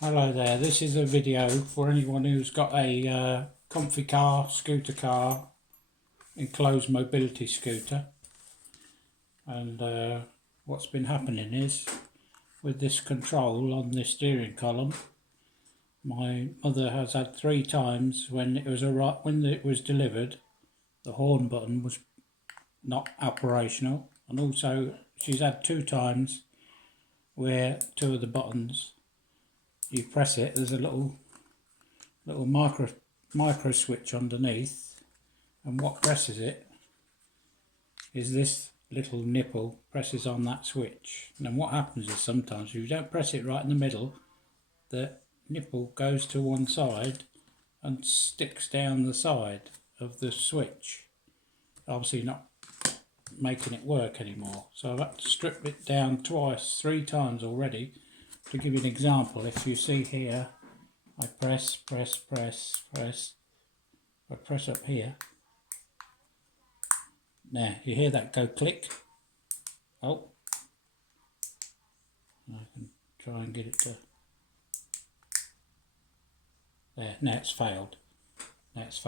Hello there, this is a video for anyone who's got a comfy car, scooter car, enclosed mobility scooter. And what's been happening is, with this control on the steering column, my mother has had 3 times when it was delivered, the horn button was not operational, and also she's had 2 times where 2 of the buttons, you press it, there's a little micro switch underneath, and what presses it is this little nipple presses on that switch. And then what happens is, sometimes if you don't press it right in the middle, the nipple goes to one side and sticks down the side of the switch, obviously not making it work anymore. So I've had to strip it down twice, 3 times already. To give you an example, if you see here, I press, I press up here. Now, you hear that go click? Oh, I can try and get it to... There, now it's failed. It's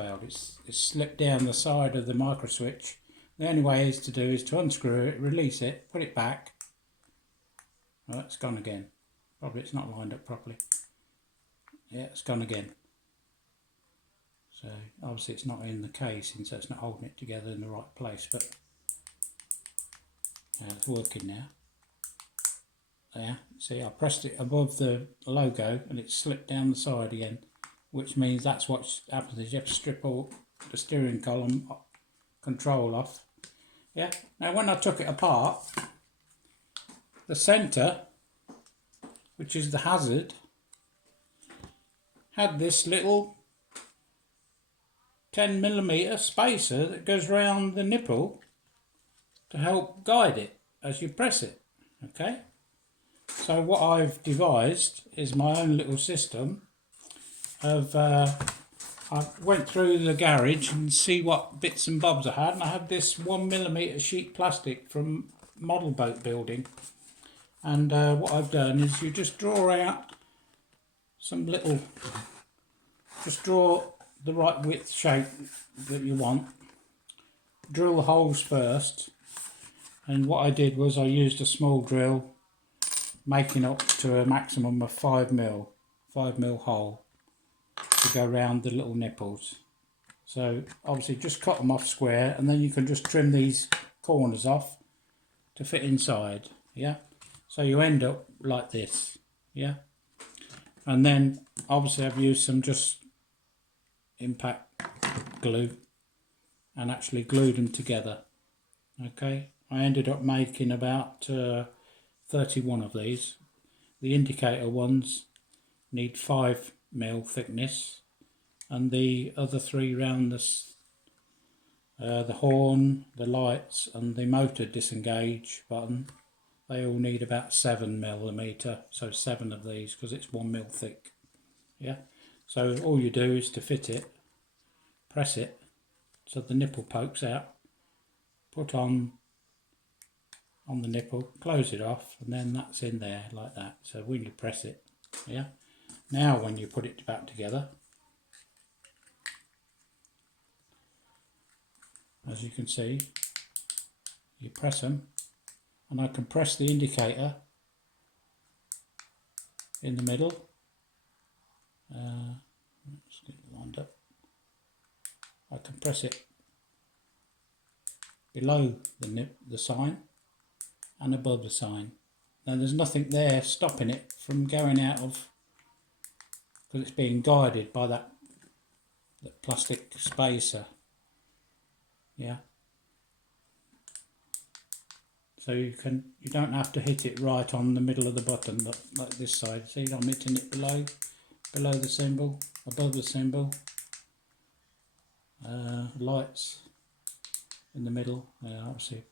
slipped down the side of the micro switch. The only way is to unscrew it, release it, put it back. Oh, it's gone again. Probably it's not lined up properly. Yeah, it's gone again. So obviously it's not in the casing, so it's not holding it together in the right place, but it's working now. There, see, I pressed it above the logo and it slipped down the side again, which means that's what happens is you have to strip all the steering column control off. Yeah, now when I took it apart, the centre, which is the hazard, had this little 10mm spacer that goes round the nipple to help guide it as you press it. Okay, so what I've devised is my own little system of I went through the garage and see what bits and bobs I had, and I had this 1mm sheet plastic from model boat building. And what I've done is you just draw out some little, just draw the right width shape that you want, drill the holes first, and what I did was I used a small drill making up to a maximum of 5mm hole to go around the little nipples. So obviously just cut them off square, and then you can just trim these corners off to fit inside. Yeah, so you end up like this. Yeah, and then obviously I've used some just impact glue and actually glued them together. Okay, I ended up making about 31 of these. The indicator ones need 5mm thickness, and the other 3 round this, the horn, the lights and the motor disengage button, they all need about 7mm, so 7 of these, because it's 1mm thick. Yeah, so all you do is to fit it, press it so the nipple pokes out, put on the nipple, close it off, and then that's in there like that. So when you press it, yeah, now when you put it back together, as you can see, you press them, and I can press the indicator in the middle. Let's get it lined up. I can press it below the sign and above the sign. Now there's nothing there stopping it from going out of, because it's being guided by that plastic spacer. Yeah, so you don't have to hit it right on the middle of the button like this side. See, I'm hitting it below the symbol, above the symbol. Lights in the middle, obviously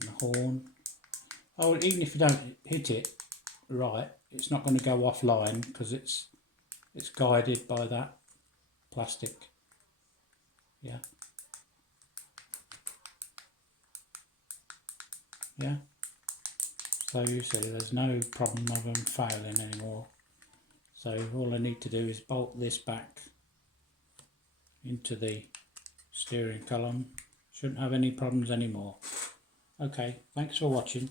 the horn. Oh, even if you don't hit it right, it's not going to go offline because it's guided by that plastic. Yeah. Yeah. So you see there's no problem of them failing anymore. So all I need to do is bolt this back into the steering column. Shouldn't have any problems anymore. Okay, thanks for watching.